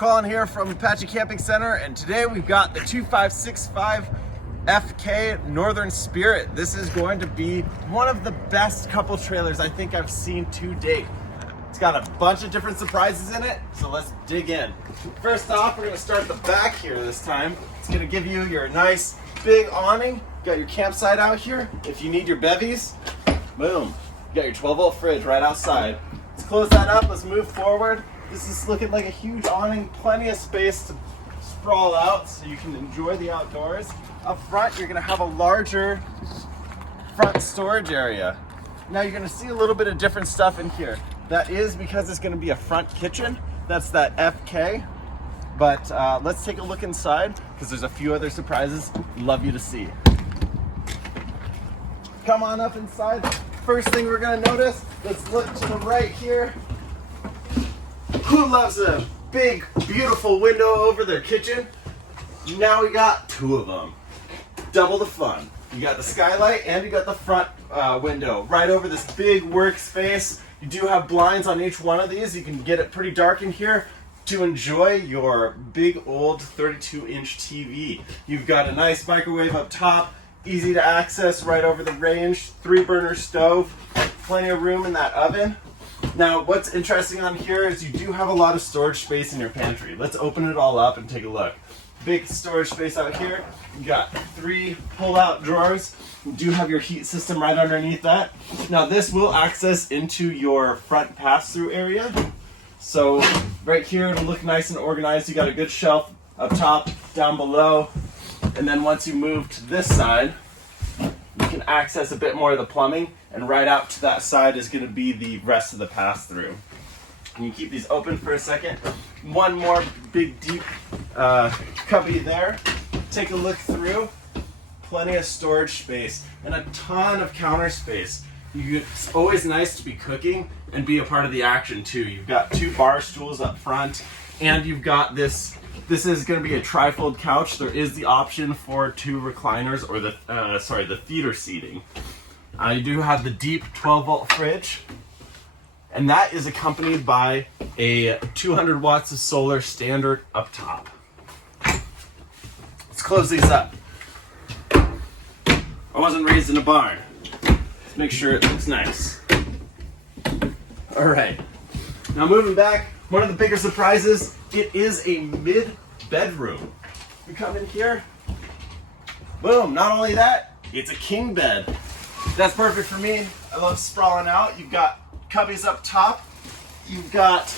Colin here from Apache Camping Center, and today we've got the 2565 FK Northern Spirit. This is going to be one of the best couple trailers I think I've seen to date. It's got a bunch of different surprises in it, so let's dig in. First off, we're going to start the back here this time. It's going to give you your nice big awning. Got your campsite out here. If you need your bevies, boom. You got your 12-volt fridge right outside. Let's close that up. Let's move forward. This is looking like a huge awning, plenty of space to sprawl out so you can enjoy the outdoors. Up front, you're gonna have a larger front storage area. Now you're gonna see a little bit of different stuff in here. That is because it's gonna be a front kitchen. That's that FK. But let's take a look inside because there's a few other surprises I'd love you to see. Come on up inside. First thing we're gonna notice, let's look to the right here. Who loves a big, beautiful window over their kitchen? Now we got two of them. Double the fun. You got the skylight and you got the front window right over this big workspace. You do have blinds on each one of these. You can get it pretty dark in here to enjoy your big old 32-inch TV. You've got a nice microwave up top, easy to access right over the range, 3-burner stove, plenty of room in that oven. Now, what's interesting on here is you do have a lot of storage space in your pantry. Let's open it all up and take a look. Big storage space out here. You got 3 pull-out drawers. You do have your heat system right underneath that. Now, this will access into your front pass-through area. So, right here, it'll look nice and organized. You got a good shelf up top, down below. And then once you move to this side, you can access a bit more of the plumbing, and right out to that side is going to be the rest of the pass-through. And you keep these open for a second. One more big, deep cubby there. Take a look through. Plenty of storage space and a ton of counter space. It's always nice to be cooking and be a part of the action too. You've got 2 bar stools up front, and you've got this. This is going to be a trifold couch. There is the option for 2 recliners or the theater seating. You do have the deep 12-volt fridge, and that is accompanied by a 200 watts of solar standard up top. Let's close these up. I wasn't raised in a barn. Let's make sure it looks nice. All right. Now moving back, one of the bigger surprises, it is a mid-bedroom. You come in here, boom, not only that, it's a king bed. That's perfect for me. I love sprawling out. You've got cubbies up top. You've got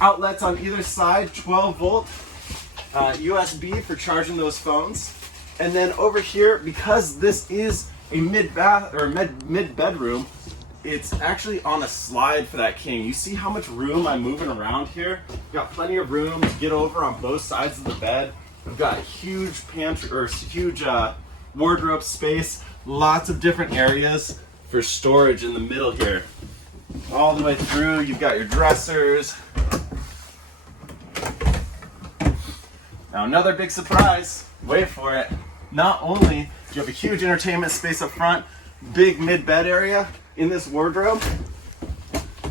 outlets on either side, 12-volt USB for charging those phones. And then over here, because this is a mid-bedroom, it's actually on a slide for that king. You see how much room I'm moving around here? We've got plenty of room to get over on both sides of the bed. We've got a huge pantry or huge wardrobe space. Lots of different areas for storage in the middle here. All the way through, you've got your dressers. Now another big surprise, wait for it. Not only do you have a huge entertainment space up front, big mid-bed area, in this wardrobe,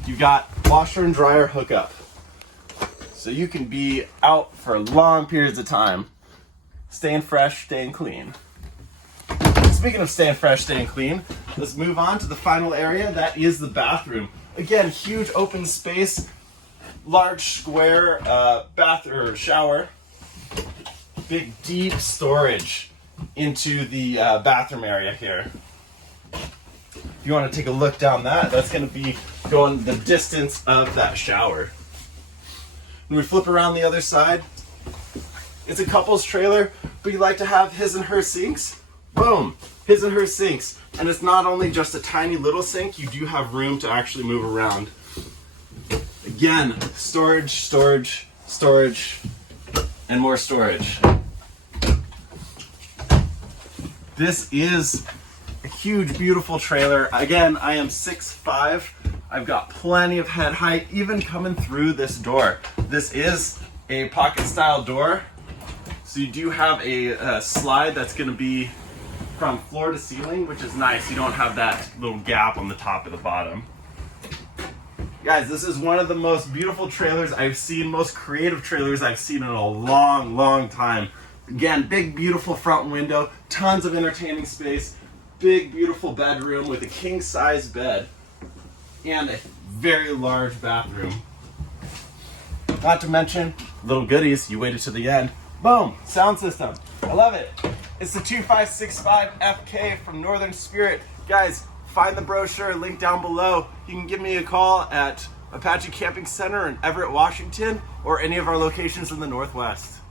you've got washer and dryer hookup. So you can be out for long periods of time, staying fresh, staying clean. Speaking of staying fresh, staying clean, let's move on to the final area. That is the bathroom. Again, huge open space, large square bath or shower, big deep storage into the bathroom area here. If you want to take a look down that, that's going to be going the distance of that shower. When we flip around the other side, it's a couple's trailer, but you like to have his and her sinks. Boom, his and her sinks. And it's not only just a tiny little sink, you do have room to actually move around. Again, storage, storage, storage, and more storage. This is a huge, beautiful trailer. Again, I am 6'5". I've got plenty of head height, even coming through this door. This is a pocket style door. So you do have a slide that's gonna be from floor to ceiling, which is nice. You don't have that little gap on the top or the bottom. Guys, this is one of the most beautiful trailers I've seen, most creative trailers I've seen in a long, long time. Again, big, beautiful front window, tons of entertaining space, big, beautiful bedroom with a king-size bed, and a very large bathroom. Not to mention, little goodies, you waited to the end. Boom, sound system. I love it. It's the 2565 FK from Northern Spirit. Guys, find the brochure, link down below. You can give me a call at Apache Camping Center in Everett, Washington, or any of our locations in the Northwest.